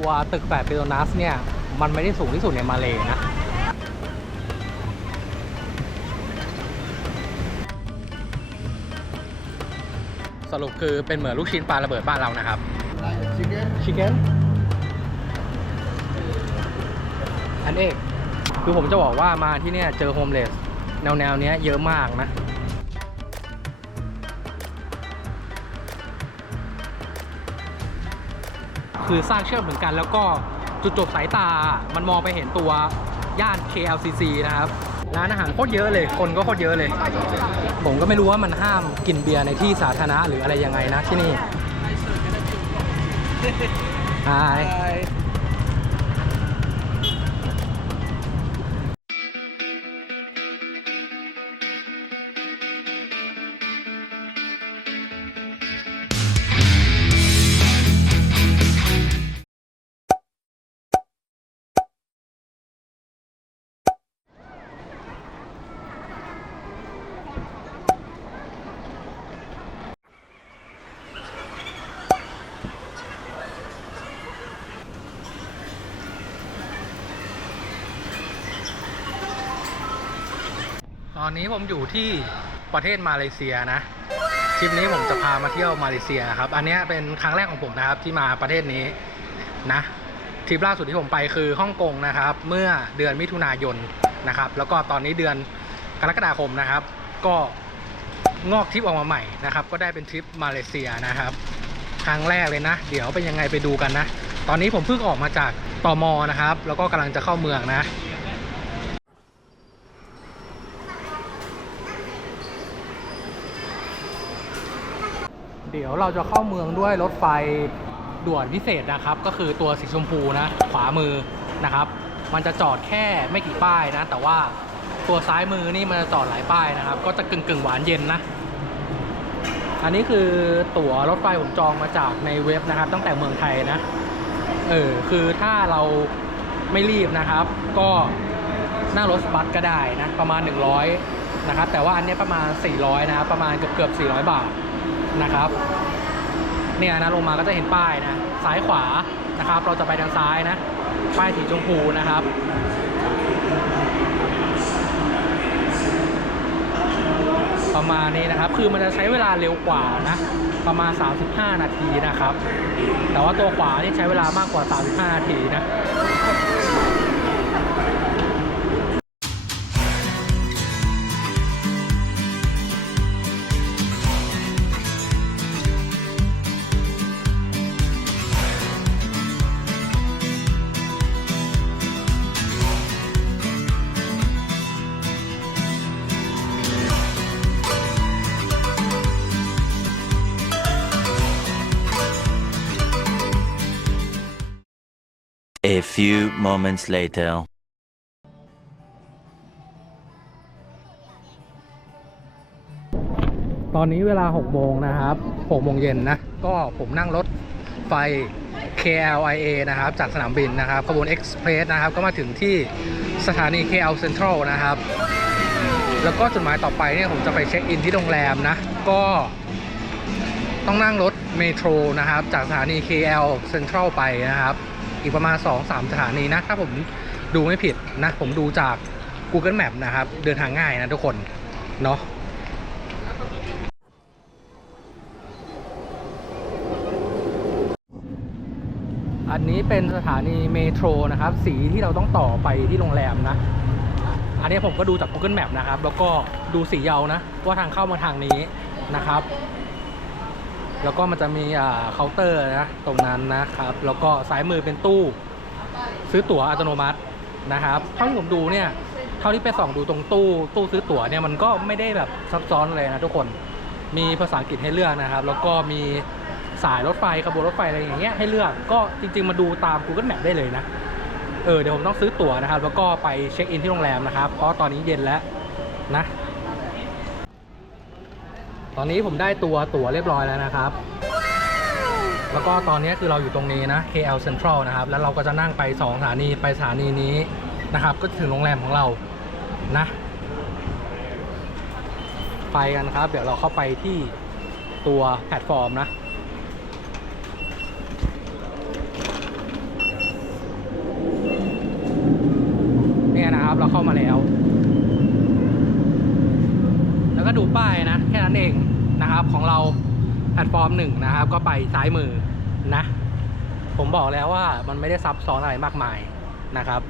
ตัวตึกแปดเปโตนัสเนี่ย มันไม่ได้สูงที่สุดในมาเลนะสรุปคือเป็นเหมือนลูกชิ้นปลาระเบิดบ้านเรานะครับ Chicken. ชิคเก้นอันเอกคือผมจะบอกว่ามาที่เนี่ยเจอโฮมเลสแนวแนวๆเนี้ยเยอะมากนะ คือสร้างเชื่อมถึงกัน แล้วก็จุดจบสายตา มันมองไปเห็นตัวย่าน KLCC นะครับร้านอาหารโคตรเยอะเลย คนก็โคตรเยอะเลย ผมก็ไม่รู้ว่ามันห้ามกินเบียร์ในที่สาธารณะหรืออะไรยังไงนะที่นี่ Hi. อนนี้ผมอยู่ที่ประเทศมาเลเซียนะทริปนี้ผมจะพามาเที่ยวมาเลเซียครับ อันนี้เป็นครั้งแรกของผมนะครับที่มาประเทศนี้นะทริปล่าสุดที่ผมไปคือฮ่องกงนะครับ เมื่อเดือนมิถุนายนนะครับ แล้วก็ตอนนี้เดือนกรกฎาคมนะครับ ก็งอกทริปออกมาใหม่นะครับ ก็ได้เป็นทริปมาเลเซียนะครับครั้งแรกเลยนะ เดี๋ยวเป็นยังไงไปดูกันนะ ตอนนี้ผมเพิ่งออกมาจากตอมอนะครับ แล้วก็กำลังจะเข้าเมืองนะ เดี๋ยวเราจะเข้าเมืองด้วยรถไฟด่วนพิเศษนะครับ ก็คือตัวสีชมพูนะ ขวามือนะครับ มันจะจอดแค่ไม่กี่ป้ายนะ แต่ว่าตัวซ้ายมือนี่มันจะจอดหลายป้ายนะครับ ก็จะกึ่งกึ่งๆหวานเย็นนะ อันนี้คือตั๋วรถไฟผมจองมาจากในเว็บนะครับ ตั้งแต่เมืองไทยนะ เออคือถ้าเราไม่รีบนะครับ ก็นั่งรถบัสก็ได้นะ ประมาณ 100 นะครับ แต่ว่าอันนี้ประมาณ 400 นะครับ ประมาณเกือบเกือบ400 บาท นะครับ เนี่ยนะลงมาก็จะเห็นป้ายนะ ซ้ายขวานะครับ เราจะไปทางซ้ายนะ ป้ายสีชมพูนะครับประมาณนี้นะครับ คือมันจะใช้เวลาเร็วกว่านะ ประมาณ 35 นาทีนะครับ แต่ว่าตัวขวานี่ใช้เวลามากกว่า 35 นาทีนะ A few moments later. ตอนนี้เวลา 6 โมงนะครับ 6 โมงเย็นนะ ก็ผมนั่งรถไฟ KLIA นะครับ จากสนามบินนะครับขบวน Express นะครับ ก็มาถึงที่สถานี KL Central นะครับ แล้วก็จุดหมายต่อไปเนี่ยผมจะไปเช็คอินที่โรงแรมนะ ก็ต้องนั่งรถเมโทรนะครับ จากสถานี KL Central ไปนะครับ อีกประมาณ 2-3 สถานีนะ ถ้าผมดูไม่ผิดนะ ผมดูจาก Google Map นะครับ เดินทางง่ายนะทุกคน เนาะอันนี้เป็นสถานีเมโทรนะครับ สีที่เราต้องต่อไปที่โรงแรมนะ อันนี้ผมก็ดูจาก Google Map นะครับ แล้วก็ดูสีเยานะ ว่าทางเข้ามาทางนี้นะครับ แล้วก็มันจะมีอ่าเคาน์เตอร์นะตรงนั้นนะครับ แล้วก็ซ้ายมือเป็นตู้ซื้อตั๋วอัตโนมัตินะครับเท่าที่ผมดูเนี่ยเท่าที่ไปส่องดูตรงตู้ตู้ซื้อตั๋วเนี่ยมันก็ไม่ได้แบบซับซ้อนเลยนะทุกคนมีภาษาอังกฤษให้เลือกนะครับ แล้วก็มีสายรถไฟขบวนรถไฟอะไรอย่างเงี้ยให้เลือกก็จริง ๆ มาดูตาม Google Map ได้เลยนะเออเดี๋ยวผมต้องซื้อตั๋วนะครับ แล้วก็ไปเช็คอินที่โรงแรมนะครับเพราะตอนนี้เย็นแล้วนะ อนนี้ผมได้ตัวตั๋วเรียบร้อยแล้วนะครับ แล้วก็ตอนนี้คือเราอยู่ตรงนี้นะ KL Central นะครับ แล้วเราก็จะนั่งไป2สถานีไปสถานีนี้นะครับ ก็ถึงโรงแรมของเรานะ ไปกันครับ เดี๋ยวเราเข้าไปที่ตัวแพลตฟอร์มนะเนี่ยนะครับเราเข้ามาแล้ว แล้วก็ดูป้ายนะ นั้นเองนะครับของเราแพลตฟอร์มหนึ่งนะครับ ก็ไปซ้ายมือนะ ผมบอกแล้วว่ามันไม่ได้ซับซ้อนอะไรมากมายนะครับ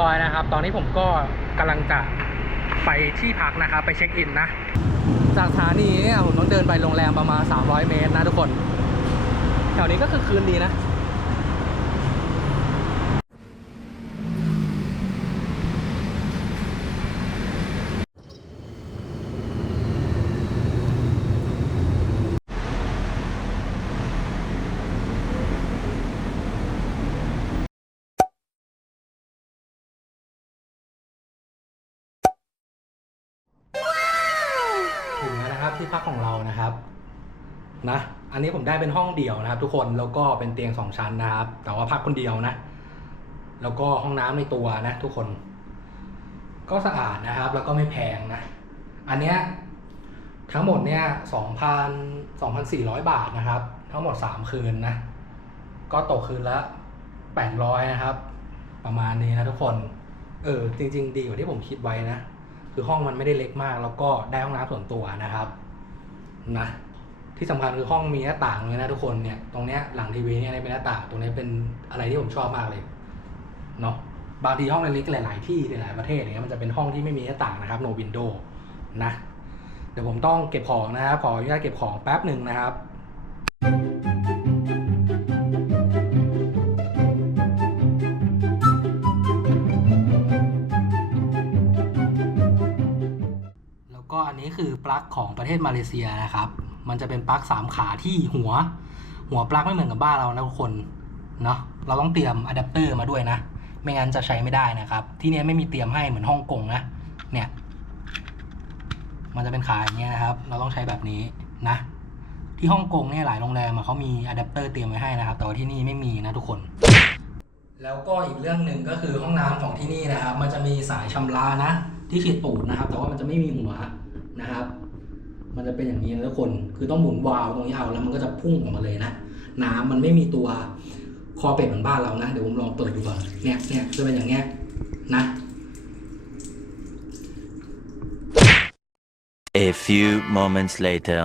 ร้อยนะครับ ตอนนี้ผมก็กำลังจะไปที่พักนะครับ ไปเช็คอินนะ จากสถานีเนี่ยผมต้องเดินไปโรงแรมประมาณ 300 เมตรนะทุกคน แถวนี้ก็คือคืนดีนะ นะครับที่พักของเรานะครับนะอันนี้ผมได้เป็นห้องเดี่ยวนะครับ ทุกคนแล้วก็เป็นเตียงสองชั้นนะครับ แต่ว่าพักคนเดียวนะ แล้วก็ห้องน้ำในตัวนะ ทุกคน ก็สะอาดนะครับ แล้วก็ไม่แพงนะ อันเนี้ยทั้งหมดเนี่ยสองพันสองพันสี่ร้อยบาทนะครับ ทั้งหมดสามคืนนะ ก็ตกคืนละแปดร้อยนะครับ ประมาณนี้นะทุกคน เออจริง ๆ ดีกว่าที่ผมคิดไว้นะ คือห้องมันไม่ได้เล็กมาก แล้วก็ได้ห้องน้ำส่วนตัวนะครับนะที่สำคัญคือห้องมีหน้าต่างเลยนะทุกคนเนี่ยตรงเนี้ยหลังทีวีเนี่ยเป็นหน้าต่าง ตรงนี้เป็นอะไรที่ผมชอบมากเลยเนาะบางทีห้องเล็กๆหลาย ๆ ที่หลายๆประเทศเนี่ยมันจะเป็นห้องที่ไม่มีหน้าต่างนะครับ no window นะ เดี๋ยวผมต้องเก็บของนะครับขออนุญาตเก็บของแป๊บหนึ่งนะครับ ของประเทศมาเลเซียนะครับ มันจะเป็นปลั๊กสามขาที่หัว หัวปลั๊กไม่เหมือนกับบ้านเรานะทุกคนเนาะเราต้องเตรียมอะแดปเตอร์มาด้วยนะ ไม่งั้นจะใช้ไม่ได้นะครับ ที่นี้ยไม่มีเตรียมให้เหมือนฮ่องกงนะเนี่ยมันจะเป็นขาอย่างเงี้ยนะครับ เราต้องใช้แบบนี้นะ ที่ฮ่องกงเนี่ยหลายโรงแรมเขามีอะแดปเตอร์เตรียมไว้ให้นะครับ แต่ว่าที่นี่ไม่มีนะทุกคน แล้วก็อีกเรื่องหนึ่งก็คือห้องน้ำของที่นี่นะครับ มันจะมีสายชำระนะ ที่ฉีดตูดนะครับ แต่ว่ามันจะไม่มีหัวนะครับ มันจะเป็นอย่างนี้นะทุกคน คือต้องหมุนวาล์วตรงนี้เอาแล้วมันก็จะพุ่งออกมาเลยนะ น้ำมันไม่มีตัวคอเป็ดเหมือนบ้านเรานะ เดี๋ยวผมลองเปิดดูก่อน เนี่ยเนี่ยจะเป็นอย่างเงี้ยนะ A few moments later.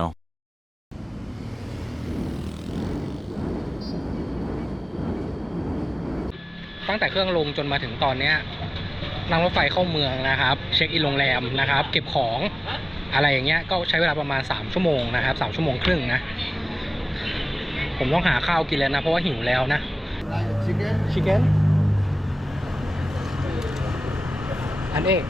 ตั้งแต่เครื่องลงจนมาถึงตอนเนี้ยนั่งรถไฟเข้าเมืองนะครับ เช็คอินโรงแรมนะครับ เก็บของ อะไรอย่างเงี้ยก็ใช้เวลาประมาณ 3 ชั่วโมงนะครับ3ชั่วโมงครึ่งนะ ผมต้องหาข้าวกินแล้วนะ เพราะว่าหิวแล้วนะ chicken ชิคเก้นอันเอก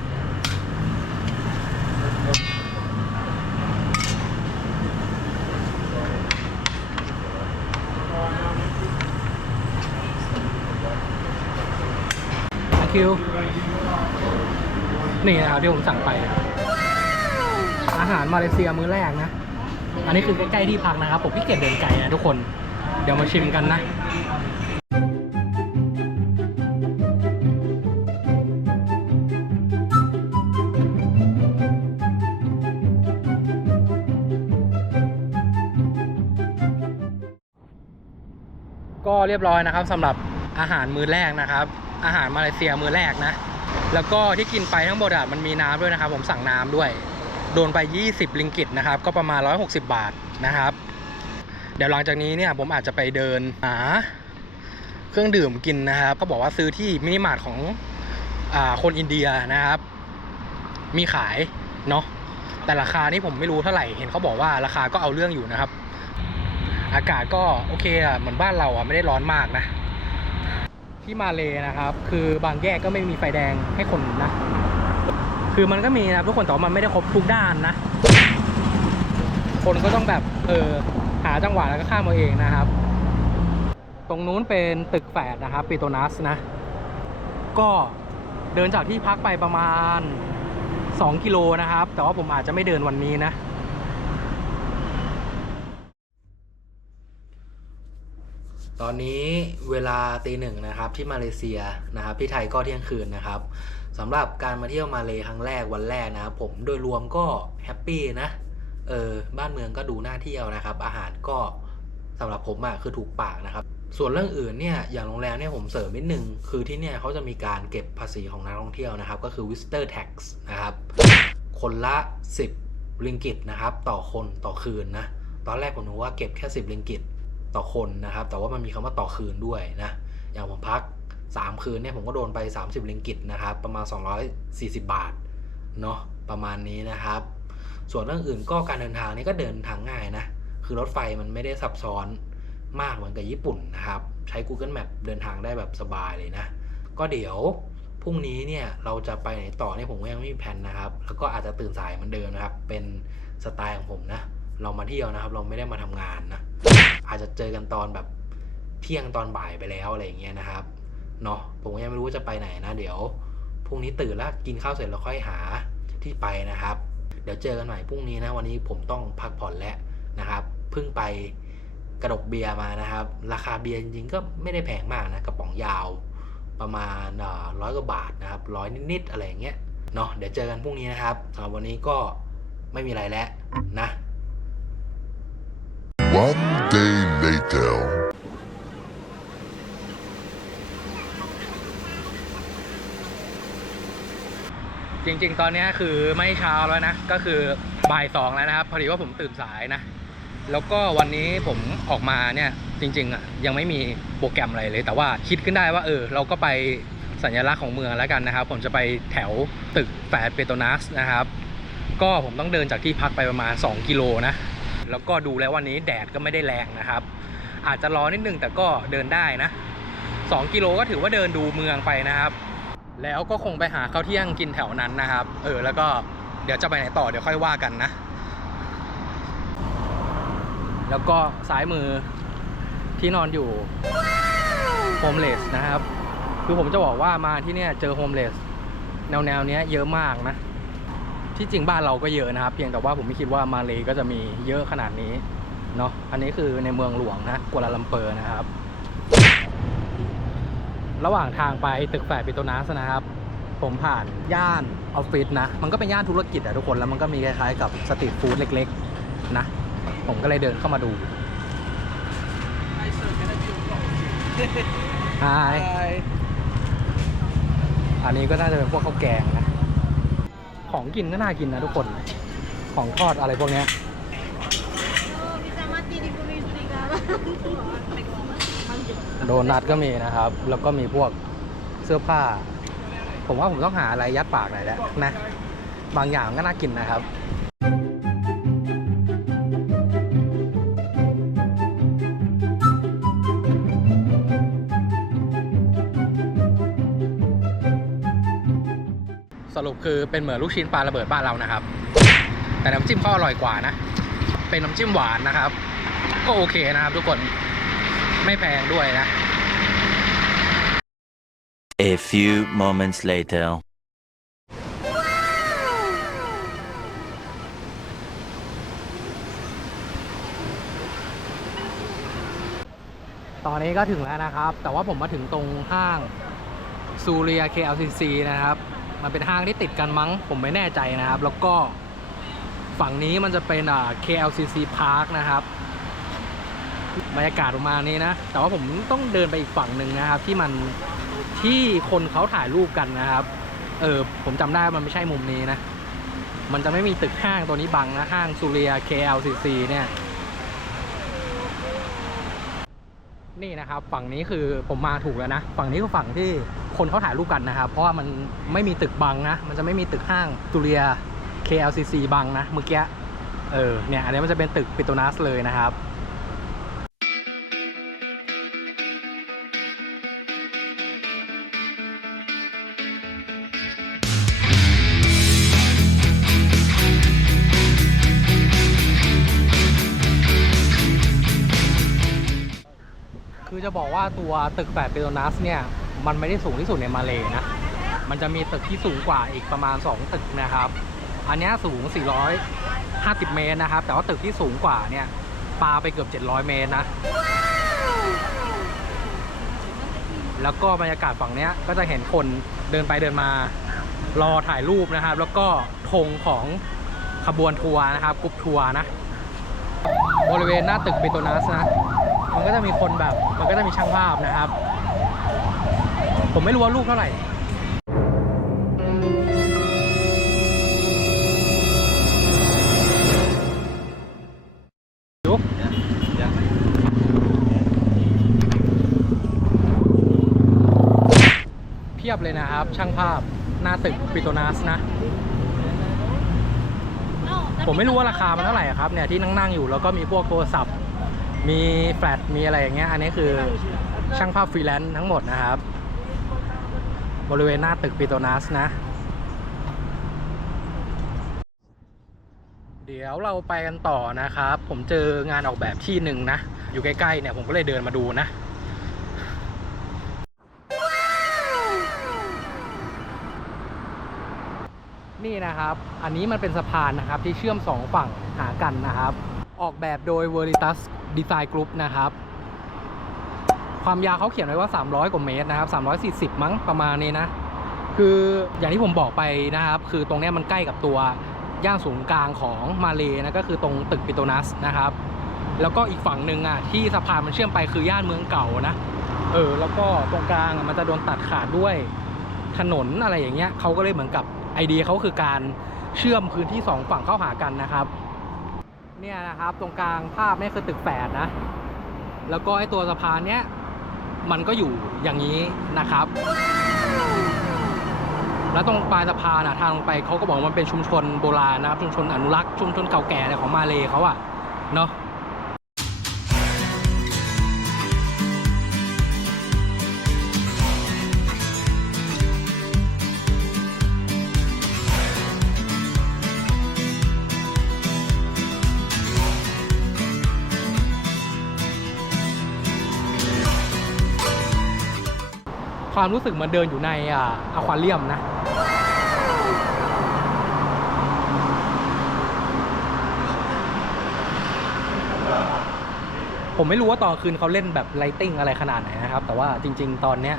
thank you นี่นะครับที่ผมสั่งไปอา หารมาเลเซียมื้อแรกนะ อันนี้คือใกล้ๆที่พักนะครับ ผมพี่เกียจเดินไกลนะทุกคน เดี๋ยวมาชิมกันนะก็เรียบร้อยนะครับสำหรับอาหารมื้อแรกนะครับ อาหารมาเลเซียมื้อแรกนะ แล้วก็ที่กินไปทั้งหมดอะมันมีน้ำด้วยนะครับ ผมสั่งน้ำด้วย โดนไป 20 ลิงกิตนะครับ ก็ประมาณ 160 บาทนะครับ เดี๋ยวหลังจากนี้เนี่ยผมอาจจะไปเดินหาเครื่องดื่มกินนะครับเขาบอกว่าซื้อที่มินิมาร์ทของอคนอินเดียนะครับ มีขายเนาะแต่ราคานี่ผมไม่รู้เท่าไหร่เห็นเขาบอกว่าราคาก็เอาเรื่องอยู่นะครับ อากาศก็โอเคอะเหมือนบ้านเราอะไม่ได้ร้อนมากนะ ที่มาเลยนะครับ คือบางแยกก็ไม่มีไฟแดงให้คนนะ คือมันก็มีนะทุกคนแต่ว่ามันไม่ได้ครบทุกด้านนะ คนก็ต้องแบบเออหาจังหวะแล้วก็ข้ามเอาเองนะครับ ตรงนู้นเป็นตึกแฝดนะครับปิโตนัสนะ ก็เดินจากที่พักไปประมาณ 2 กิโลนะครับ แต่ว่าผมอาจจะไม่เดินวันนี้นะตอนนี้เวลาตีหนึ่งนะครับที่มาเลเซียนะครับที่ไทยก็เที่ยงคืนนะครับ สำหรับการมาเที่ยวมาเลยครั้งแรกวันแรกนะครับผมโดยรวมก็แฮปปี้นะเออบ้านเมืองก็ดูน่าเที่ยวนะครับ อาหารก็สำหรับผมอะคือถูกปากนะครับ ส่วนเรื่องอื่นเนี่ยอย่างโรงแรมเนี่ยผมเสริมนิดนึง คือที่เนี่ยเขาจะมีการเก็บภาษีของนักท่องเที่ยวนะครับ ก็คือ visitor tax นะครับคนละ 10ริงกิตนะครับต่อคนต่อคืนนะตอนแรกผมนึกว่าเก็บแค่ 10ริงกิตต่อคนนะครับ แต่ว่ามันมีคำว่าต่อคืนด้วยนะอย่างผมพัก 3 คืนเนี่ยผมก็โดนไป 30ริงกิตนะครับประมาณ 240 บาทเนาะประมาณนี้นะครับ ส่วนเรื่องอื่นก็การเดินทางนี่ก็เดินทางง่ายนะ คือรถไฟมันไม่ได้ซับซ้อนมากเหมือนกับญี่ปุ่นนะครับ ใช้ Google Map เดินทางได้แบบสบายเลยนะ ก็เดี๋ยวพรุ่งนี้เนี่ยเราจะไปไหนต่อเนี่ยผมก็ยังไม่มีแผนนะครับ แล้วก็อาจจะตื่นสายเหมือนเดิมนะครับ เป็นสไตล์ของผมนะ เรามาเที่ยวนะครับ เราไม่ได้มาทำงานนะ อาจจะเจอกันตอนแบบเที่ยงตอนบ่ายไปแล้วอะไรอย่างเงี้ยนะครับ เนาะผมก็ยังไม่รู้ว่าจะไปไหนนะ เดี๋ยวพรุ่งนี้ตื่นแล้วกินข้าวเสร็จแล้วค่อยหาที่ไปนะครับ เดี๋ยวเจอกันใหม่พรุ่งนี้นะวันนี้ผมต้องพักผ่อนแล้วนะครับเพิ่งไปกระดกเบียร์มานะครับ ราคาเบียร์จริงๆก็ไม่ได้แพงมากนะกระป๋องยาวประมาณร้อยกว่าบาทนะครับร้อยนิดๆอะไรอย่างเงี้ยเนาะเดี๋ยวเจอกันพรุ่งนี้นะครับสำหรับวันนี้ก็ไม่มีอะไรแล้วนะ One day later. จริง ๆ ตอนนี้คือไม่เช้าแล้วนะ ก็คือบ่ายสองแล้วนะครับ พอดีว่าผมตื่นสายนะ แล้วก็วันนี้ผมออกมาเนี่ยจริงๆอะยังไม่มีโปรแกรมอะไรเลย แต่ว่าคิดขึ้นได้ว่าเออ เราก็ไปสัญลักษณ์ของเมืองแล้วกันนะครับ ผมจะไปแถวตึกแฟดเปโตนัสนะครับ ก็ผมต้องเดินจากที่พักไปประมาณ 2 กิโลนะ แล้วก็ดูแล้ววันนี้แดดก็ไม่ได้แรงนะครับ อาจจะร้อนนิดนึงแต่ก็เดินได้นะ 2 กิโลก็ถือว่าเดินดูเมืองไปนะครับ แล้วก็คงไปหาข้าวเที่ยงกินแถวนั้นนะครับ เออ แล้วก็เดี๋ยวจะไปไหนต่อเดี๋ยวค่อยว่ากันนะ แล้วก็ซ้ายมือที่นอนอยู่โฮมเลสนะครับ คือผมจะบอกว่ามาที่เนี่ยเจอโฮมเลสแนวแนวเนี้ยเยอะมากนะ ที่จริงบ้านเราก็เยอะนะครับ เพียงแต่ว่าผมไม่คิดว่ามาเลยก็จะมีเยอะขนาดนี้เนาะ อันนี้คือในเมืองหลวงนะกัวลาลัมเปอร์นะครับ ระหว่างทางไปตึกแฝดปิโตนัสนะครับ ผมผ่านย่านออฟฟิศนะ มันก็เป็นย่านธุรกิจอะทุกคน แล้วมันก็มีคล้ายๆกับสตรีทฟู้ดเล็กๆนะ ผมก็เลยเดินเข้ามาดูฮายอันนี้ก็น่าจะเป็นพวกข้าวแกงนะ ของกินก็น่ากินนะทุกคน ของทอดอะไรพวกเนี้ย Oh, bisa mati di bumi serigala. โดนัทก็มีนะครับ แล้วก็มีพวกเสื้อผ้า ผมว่าผมต้องหาอะไรยัดปากหน่อยแหละนะ บางอย่างก็น่ากินนะครับสรุปคือเป็นเหมือนลูกชิ้นปลาระเบิดบ้านเรานะครับ แต่น้ำจิ้มเขาอร่อยกว่านะ เป็นน้ำจิ้มหวานนะครับ ก็โอเคนะครับทุกคน ไม่แพงด้วยนะ A few moments later. ตอนนี้ก็ถึงแล้วนะครับ แต่ว่าผมมาถึงตรงห้างซูเรีย KLCC นะครับ มันเป็นห้างที่ติดกันมั้ง ผมไม่แน่ใจนะครับ แล้วก็ฝั่งนี้มันจะเป็นอ่า KLCC Park นะครับ บรรยากาศประมาณนี้นะ แต่ว่าผมต้องเดินไปอีกฝั่งหนึ่งนะครับ ที่มันที่คนเขาถ่ายรูปกันนะครับ เออผมจำได้มันไม่ใช่มุมนี้นะ มันจะไม่มีตึกห้างตัวนี้บังนะห้างซูเรีย KLCC เนี่ยนี่นะครับฝั่งนี้คือผมมาถูกแล้วนะ ฝั่งนี้คือฝั่งที่คนเขาถ่ายรูปกันนะครับ เพราะว่ามันไม่มีตึกบังนะ มันจะไม่มีตึกห้างตูเรีย KLCC บังนะเมื่อกี้เออเนี่ยอันนี้มันจะเป็นตึกปิโตนัสเลยนะครับ ว่าตัวตึกแปดเปโตนัสเนี่ยมันไม่ได้สูงที่สุดในมาเลนะ มันจะมีตึกที่สูงกว่าอีกประมาณ 2 ตึกนะครับ อันนี้สูง 450 เมตรนะครับ แต่ว่าตึกที่สูงกว่าเนี่ยปาไปเกือบ 700 เมตรนะ แล้วก็บรรยากาศฝั่งเนี้ยก็จะเห็นคนเดินไปเดินมารอถ่ายรูปนะครับ แล้วก็ธงของขบวนทัวร์นะครับกรุ๊ปทัวร์นะ บริเวณหน้าตึกเปโตนัสนะ มันก็จะมีคนแบบ มันก็จะมีช่างภาพนะครับ ผมไม่รู้ว่าลูกเท่าไหร่ยุกเพียบเลยนะครับ ช่างภาพหน้าตึกปิโตนัสนะ ผมไม่รู้ว่าราคามันเท่าไหร่ครับเนี่ยที่นั่งๆอยู่แล้วก็มีพวกโทรศัพท์ มีแฟลชมีอะไรอย่างเงี้ยอันนี้คือช่างภาพฟรีแลนซ์ทั้งหมดนะครับ บริเวณหน้าตึกปิโตนัสนะ เดี๋ยวเราไปกันต่อนะครับ ผมเจองานออกแบบที่หนึ่งนะ อยู่ใกล้ๆเนี่ยผมก็เลยเดินมาดูนะนี่นะครับ อันนี้มันเป็นสะพานนะครับที่เชื่อมสองฝั่งหากันนะครับ ออกแบบโดย Veritas Design Group นะครับ ความยาวเขาเขียนไว้ว่า 300 กว่าเมตรนะครับ 340 มั้งประมาณนี้นะ คืออย่างที่ผมบอกไปนะครับ คือตรงนี้มันใกล้กับตัวย่านศูนย์กลางของมาเลนะก็คือตรงตึกปิโตนัสนะครับ แล้วก็อีกฝั่งหนึ่งอะที่สะพานมันเชื่อมไปคือย่านเมืองเก่านะเออแล้วก็ตรงกลางมันจะโดนตัดขาดด้วยถนนอะไรอย่างเงี้ยเขาก็เลยเหมือนกับไอเดียเขาคือการเชื่อมพื้นที่สองฝั่งเข้าหากันนะครับ เนี่ยนะครับตรงกลางภาพนี่คือตึกแฝดนะ แล้วก็ไอตัวสะพานเนี้ยมันก็อยู่อย่างนี้นะครับ แล้วตรงปลายสะพานอะทางลงไปเขาก็บอกมันเป็นชุมชนโบราณนะครับชุมชนอนุรักษ์ชุมชนเก่าแก่อะไรของมาเลเขาอะเนาะ ความรู้สึกเหมือนเดินอยู่ในอ่าอควาเรียมนะผมไม่รู้ว่าตอนคืนเขาเล่นแบบไลติ้งอะไรขนาดไหนนะครับ แต่ว่าจริง ๆ ตอนเนี้ย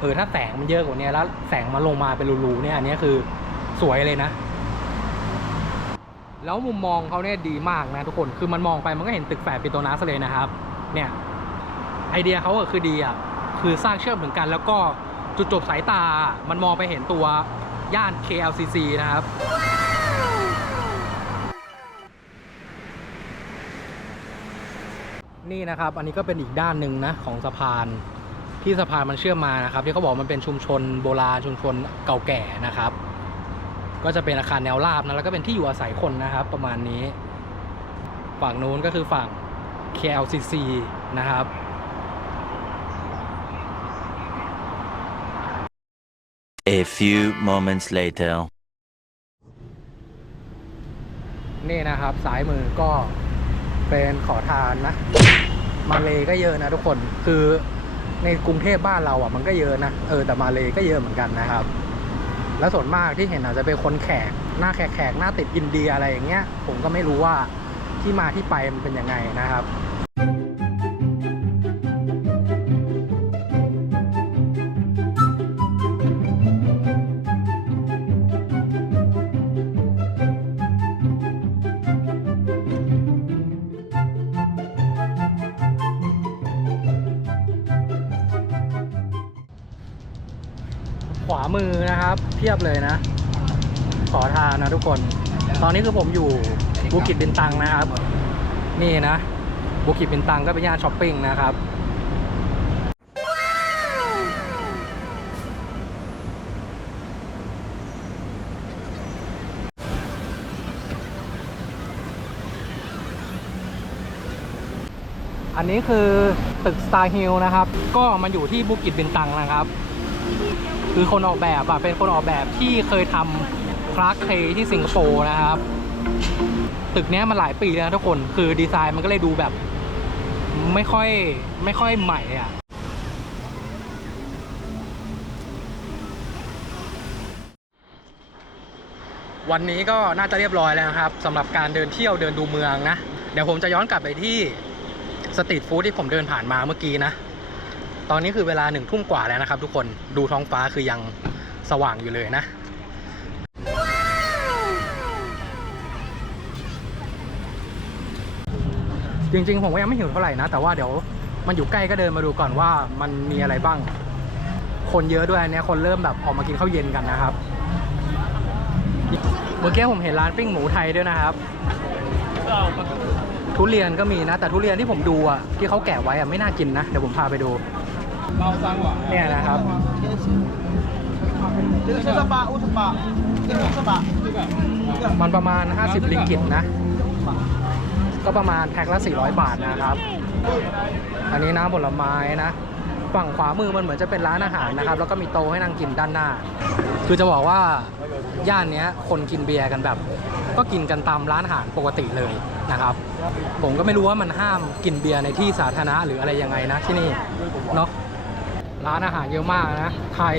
เออถ้าแสงมันเยอะกว่านี้แล้วแสงมันลงมาเป็นรูๆเนี่ยอันนี้คือสวยเลยนะ แล้วมุมมองเขาเนี่ยดีมากนะทุกคนคือมันมองไปมันก็เห็นตึกแฝดปิโตนัสเลยนะครับ เนี่ยไอเดียเขาอะคือดีอะ คือสร้างเชื่อมถึงกัน แล้วก็จุดจบสายตามันมองไปเห็นตัวย่าน KLCC นะครับนี่นะครับ อันนี้ก็เป็นอีกด้านหนึ่งนะของสะพานที่สะพานมันเชื่อมมานะครับ ที่เขาบอกมันเป็นชุมชนโบราณชุมชนเก่าแก่นะครับ ก็จะเป็นอาคารแนวราบนะแล้วก็เป็นที่อยู่อาศัยคนนะครับ ประมาณนี้ ฝั่งนู้นก็คือฝั่ง KLCC นะครับ A few moments later. นี่นะครับซ้ายมือก็เป็นขอทานนะ มาเลก็เยอะนะทุกคนคือในกรุงเทพบ้านเราอะมันก็เยอะนะเออแต่มาเลก็เยอะเหมือนกันนะครับ แล้วส่วนมากที่เห็นอาจจะเป็นคนแขกหน้าแขกแขกหน้าติดอินเดียอะไรอย่างเงี้ย ผมก็ไม่รู้ว่าที่มาที่ไปมันเป็นยังไงนะครับ เทียบเลยนะ ขอทานนะทุกคน ตอนนี้คือผมอยู่บุกิจบินตังนะครับ นี่นะ บุกิจบินตังก็เป็นย่านช้อปปิ้งนะครับอันนี้คือตึก Star Hill นะครับ ก็มันอยู่ที่บุกิจบินตังนะครับ คือคนออกแบบอะเป็นคนออกแบบที่เคยทำคลาร์กเคที่สิงคโปร์นะครับ ตึกนี้มันหลายปีแล้วทุกคน คือดีไซน์มันก็เลยดูแบบ ไม่ค่อยไม่ค่อยใหม่อะวันนี้ก็น่าจะเรียบร้อยแล้วครับสำหรับการเดินเที่ยวเดินดูเมืองนะ เดี๋ยวผมจะย้อนกลับไปที่สตรีทฟู้ดที่ผมเดินผ่านมาเมื่อกี้นะ ตอนนี้คือเวลาหนึ่งทุ่มกว่าแล้วนะครับ ทุกคนดูท้องฟ้าคือยังสว่างอยู่เลยนะ จริงๆ ผมก็ยังไม่หิวเท่าไหร่นะ แต่ว่าเดี๋ยวมันอยู่ใกล้ก็เดินมาดูก่อนว่ามันมีอะไรบ้าง คนเยอะด้วยอันเนี้ยคนเริ่มแบบออกมากินข้าวเย็นกันนะครับ เมื่อกี้ผมเห็นร้านปิ้งหมูไทยด้วยนะครับ ทุเรียนก็มีนะ แต่ทุเรียนที่ผมดูอะที่เขาแกะไว้อะไม่น่ากินนะ เดี๋ยวผมพาไปดู เนี่ยนะครับมันประมาณ 50 ลิงกิตนะ ก็ประมาณแพ็คละ 400 บาทนะครับ อันนี้น้ำผลไม้นะ ฝั่งขวามือมันเหมือนจะเป็นร้านอาหารนะครับ แล้วก็มีโต๊ะให้นั่งกินด้านหน้า คือจะบอกว่าย่านเนี้ยคนกินเบียร์กันแบบ ก็กินกันตามร้านอาหารปกติเลยนะครับ ผมก็ไม่รู้ว่ามันห้ามกินเบียร์ในที่สาธารณะหรืออะไรยังไงนะที่นี่เนาะ ร้านอาหารเยอะมากนะ ไทย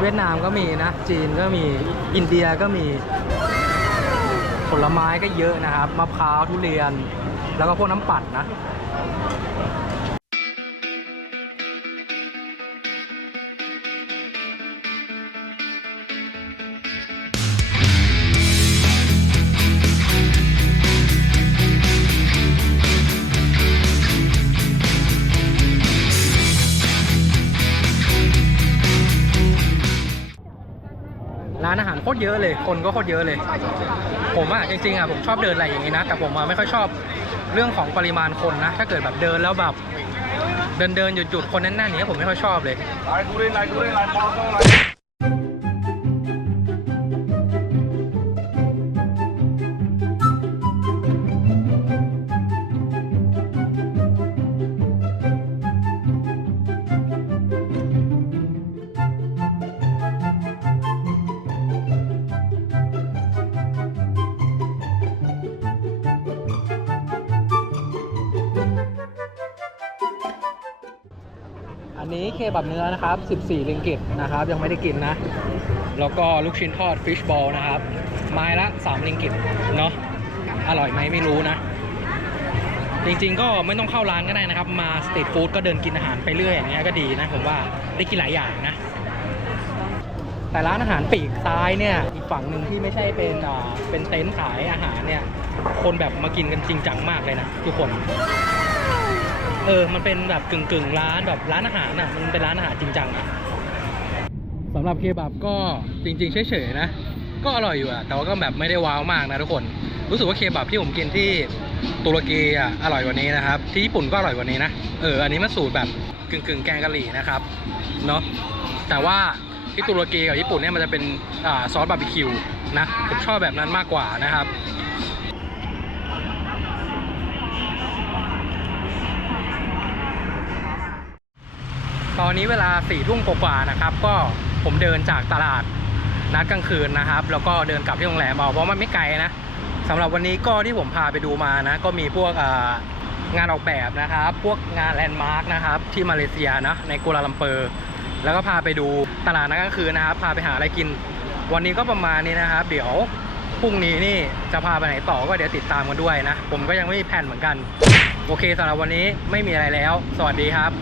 เวียดนามก็มีนะ จีนก็มีอินเดียก็มี ผลไม้ก็เยอะนะครับ มะพร้าวทุเรียน แล้วก็พวกน้ำปั่นนะ ตรเยอะเลย คนก็โคตรเยอะเลย ผมอะจริงๆอะผมชอบเดินอะไรอย่างนี้นะ แต่ผมอะไม่ค่อยชอบเรื่องของปริมาณคนนะ ถ้าเกิดแบบเดินแล้วแบบเดินเดินหยุดหยุดคนแน่นๆอย่างเงี้ยผมไม่ค่อยชอบเลย บับเนื้อนะครับ 14ลิงกิตนะครับ ยังไม่ได้กินนะ แล้วก็ลูกชิ้นทอดฟิชบอลนะครับ ไม้ละ3ลิงกิตเนาะอร่อยไหมไม่รู้นะ จริงๆก็ไม่ต้องเข้าร้านก็ได้นะครับ มาสตรีทฟู้ดก็เดินกินอาหารไปเรื่อยอย่างเงี้ยก็ดีนะ ผมว่าได้กินหลายอย่างนะ แต่ร้านอาหารปีกซ้ายเนี่ย อีกฝั่งหนึ่งที่ไม่ใช่เป็นอ่าเป็นเต็นท์ขายอาหารเนี่ย คนแบบมากินกันจริงจังมากเลยนะทุกคน เออ มันเป็นแบบกึ่งกึ่งๆร้านแบบร้านอาหารอะ มันเป็นร้านอาหารจริงจังอะสำหรับเคบับก็จริง ๆ เฉยๆนะ ก็อร่อยอยู่อะแต่ว่าก็แบบไม่ได้ว้าวมากนะทุกคน รู้สึกว่าเคบับที่ผมกินที่ตุรกีอะอร่อยกว่านี้นะครับ ที่ญี่ปุ่นก็อร่อยกว่านี้นะ เออ อันนี้มันสูตรแบบกึ่งกึ่งๆแกงกะหรี่นะครับ เนาะ แต่ว่าที่ตุรกีกับญี่ปุ่นเนี่ยมันจะเป็นอซอสบาร์บีคิวนะ ผมชอบแบบนั้นมากกว่านะครับ ตอนนี้เวลาสี่ทุ่มกว่าๆนะครับ ก็ผมเดินจากตลาดนัดกลางคืนนะครับ แล้วก็เดินกลับที่โรงแรมเอาเพราะมันไม่ไกลนะสำหรับวันนี้ก็ที่ผมพาไปดูมานะ ก็มีพวกงานออกแบบนะครับ พวกงานแลนด์มาร์กนะครับที่มาเลเซียนะในกัวลาลัมเปอร์ แล้วก็พาไปดูตลาดนัดกลางคืนนะครับ พาไปหาอะไรกิน วันนี้ก็ประมาณนี้นะครับ เดี๋ยวพรุ่งนี้นี่จะพาไปไหนต่อก็เดี๋ยวติดตามกันด้วยนะ ผมก็ยังไม่มีแผนเหมือนกัน โอเคสำหรับวันนี้ไม่มีอะไรแล้ว สวัสดีครับ